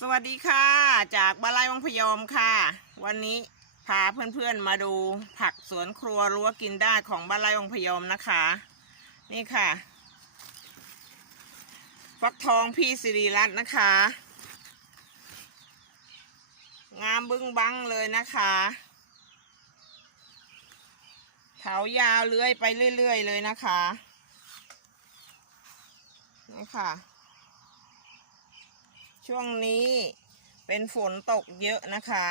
สวัสดีค่ะ จากบ้านไร่วังพยอมค่ะ วันนี้พาเพื่อนๆมาดูผักสวนครัวรั้วกินได้ของบ้านไร่วังพยอมนะคะ นี่ค่ะ ฟักทองพี่สิริรัตน์นะคะ งามบึ้งบังเลยนะคะเถายาวเลื้อยไปเรื่อยๆเลยนะคะนี่ค่ะ ช่วงนี้เป็นฝนตกเยอะนะคะ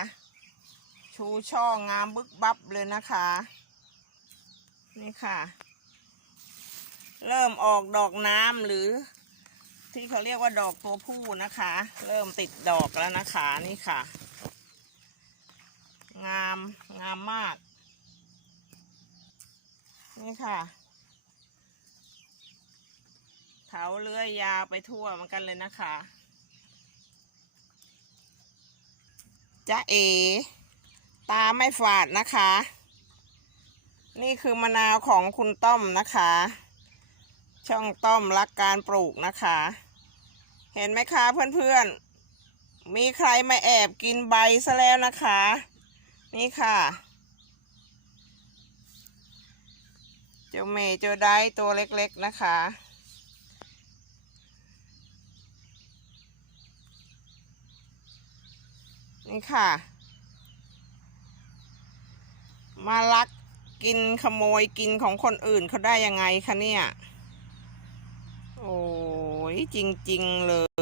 ชูช่องามบึกบับเลยนะคะ นี่ค่ะ เริ่มออกดอกน้ำหรือ ที่เขาเรียกว่าดอกตัวผู้นะคะ เริ่มติดดอกแล้วนะคะนี่ค่ะ งามงามมาก นี่ค่ะเถาเลื้อยยาวไปทั่วเหมือนกันเลยนะคะ จ๊ะเอ ตาไม่ฝาดนะคะ นี่คือมะนาวของคุณต้อมนะคะ ช่องต้อมรักการปลูกนะคะ เห็นไหมคะเพื่อนๆ มีใครมาแอบกินใบซะแล้วนะคะ นี่ค่ะเจ้าเมย์เจ้าได้ตัวเล็กๆนะคะ นี่ค่ะ มาลักกินขโมยกินของคนอื่นเขาได้ยังไงคะเนี่ย โอ้ยจริง ๆ เลย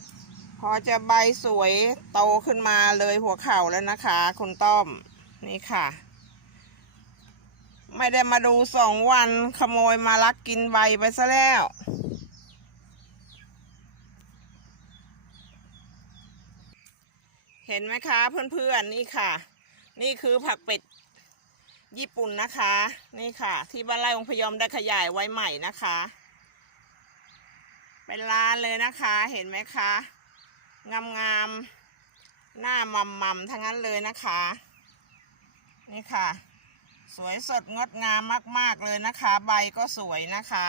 พอจะใบสวยโตขึ้นมาเลยหัวเข่าแล้วนะคะคุณต้อม นี่ค่ะ ไม่ได้มาดูสองวันขโมยมาลักกินใบไปซะแล้ว เห็นไหมคะเพื่อนๆนี่ค่ะ นี่คือผักเป็ดญี่ปุ่นนะคะ นี่ค่ะ ที่บ้านไร่องพยอมได้ขยายไว้ใหม่นะคะ เป็นร้านเลยนะคะเห็นไหมคะงามๆหน้ามัมมัมๆทั้งนั้นเลยนะคะ นี่ค่ะ สวยสดงดงามมาก ๆ เลยนะคะ ใบก็สวยนะคะ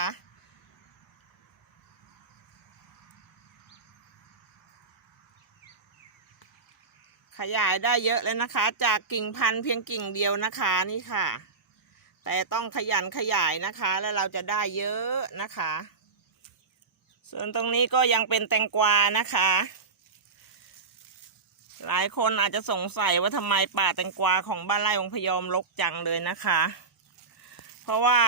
ขยายได้เยอะเลยนะคะ จากกิ่งพันธุ์เพียงกิ่งเดียวนะคะนี่ค่ะ แต่ต้องขยันขยายนะคะ แล้วเราจะได้เยอะนะคะ ส่วนตรงนี้ก็ยังเป็นแตงกวานะคะ หลายคนอาจจะสงสัยว่าทำไมป่าแตงกวาของบ้านไร่องพยอมรกจังเลยนะคะ เพราะว่า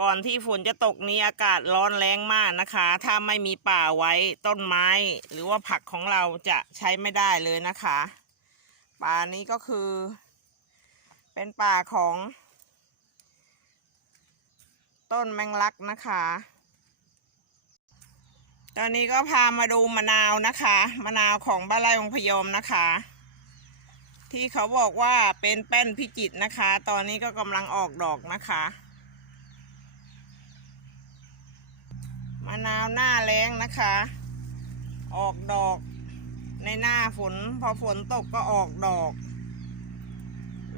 ก่อนที่ฝนจะตกนี้อากาศร้อนแรงมากนะคะ ถ้าไม่มีป่าไว้ต้นไม้ หรือว่าผักของเราจะใช้ไม่ได้เลยนะคะ ป่านี้ก็คือ เป็นป่าของ ต้นแมงลักนะคะ ตอนนี้ก็พามาดูมะนาวนะคะ มะนาวของบ้านไร่องพยอมนะคะ ที่เขาบอกว่าเป็นแป้นพิจิตรนะคะ ตอนนี้ก็กำลังออกดอกนะคะ มะนาวหน้าแรงนะคะ ออกดอกในหน้าฝน พอฝนตกก็ออกดอก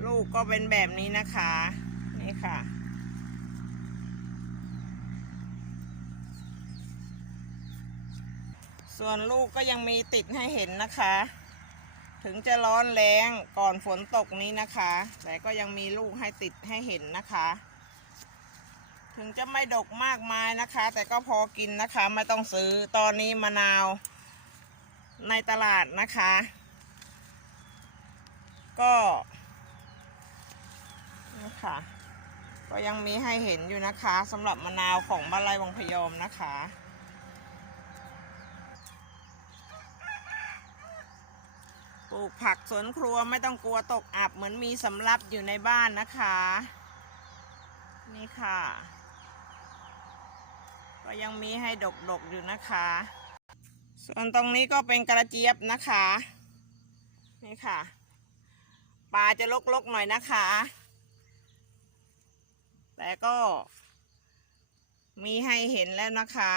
ลูกก็เป็นแบบนี้นะคะ นี่ค่ะ ส่วนลูกก็ยังมีติดให้เห็นนะคะ ถึงจะร้อนแรงก่อนฝนตกนี้นะคะ แต่ก็ยังมีลูกให้ติดให้เห็นนะคะ ถึงจะไม่ดกมากมายนะคะ แต่ก็พอกินนะคะ ไม่ต้องซื้อตอนนี้มะนาวในตลาดนะคะ ก็นี่ค่ะก็ยังมีให้เห็นอยู่นะคะสำหรับมะนาวของบ้านไร่วังพยอมนะคะปลูกผักสวนครัวไม่ต้องกลัวตกอับเหมือนมีสำรับอยู่ในบ้านนะคะ นี่ค่ะ ก็ยังมีให้ดกๆอยู่นะคะ ส่วนตรงนี้ก็เป็นกระเจี๊ยบนะคะ นี่ค่ะปลาจะลกๆหน่อยนะคะ แต่ก็มีให้เห็นแล้วนะคะ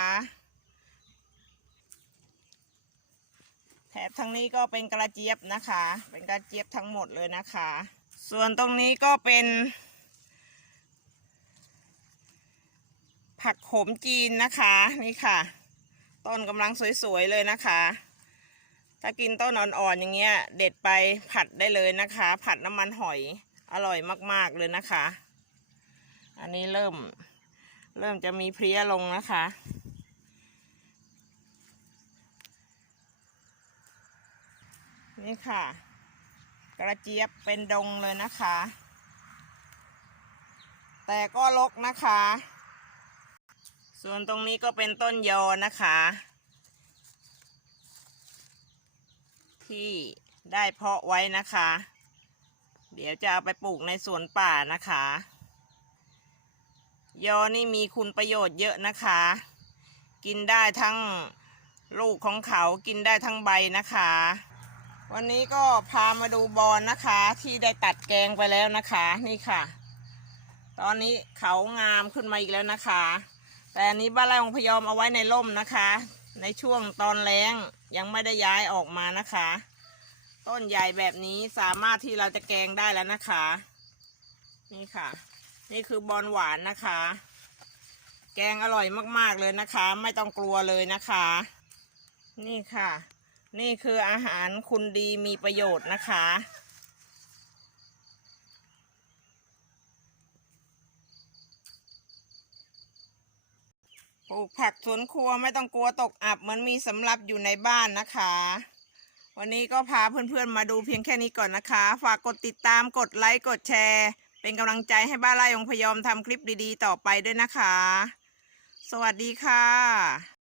แถบทางนี้ก็เป็นกระเจี๊ยบนะคะ เป็นกระเจี๊ยบทั้งหมดเลยนะคะ ส่วนตรงนี้ก็เป็น ผักโขมจีนนะคะนี่ค่ะ ต้นกำลังสวยๆเลยนะคะ ถ้ากินต้นอ่อนๆอย่างเงี้ย เด็ดไปผัดได้เลยนะคะ ผัดน้ำมันหอยอร่อยมากๆเลยนะคะ อันนี้เริ่มเริ่มจะมีเพลี้ยลงนะคะนี่ค่ะ กระเจี๊ยบเป็นดงเลยนะคะ แต่ก็ลกนะคะ ส่วนตรงนี้ก็เป็นต้นยอนะคะ ที่ได้เพาะไว้นะคะ เดี๋ยวจะเอาไปปลูกในสวนป่านะคะ ยอนี่มีคุณประโยชน์เยอะนะคะ กินได้ทั้งลูกของเขากินได้ทั้งใบนะคะ วันนี้ก็พามาดูบอลนะคะ ที่ได้ตัดแกงไปแล้วนะคะ นี่ค่ะ ตอนนี้เขางามขึ้นมาอีกแล้วนะคะ แต่อันนี้บ้านไร่องพยอมเอาไว้ในร่มนะคะ ในช่วงตอนแล้งยังไม่ได้ย้ายออกมานะคะ ต้นใหญ่แบบนี้สามารถที่เราจะแกงได้แล้วนะคะ นี่ค่ะ นี่คือบอลหวานนะคะ แกงอร่อยมากๆเลยนะคะ ไม่ต้องกลัวเลยนะคะ นี่ค่ะ นี่คืออาหารคุณดีมีประโยชน์นะคะ ปลูกผักสวนครัวไม่ต้องกลัวตกอับเหมือนมีสำรับอยู่ในบ้านนะคะ วันนี้ก็พาเพื่อนๆมาดูเพียงแค่นี้ก่อนนะคะ ฝากกดติดตามกดไลค์กดแชร์ เป็นกำลังใจให้บ้านไร่องพยอมทำคลิปดีๆ ต่อไปด้วยนะคะ สวัสดีค่ะ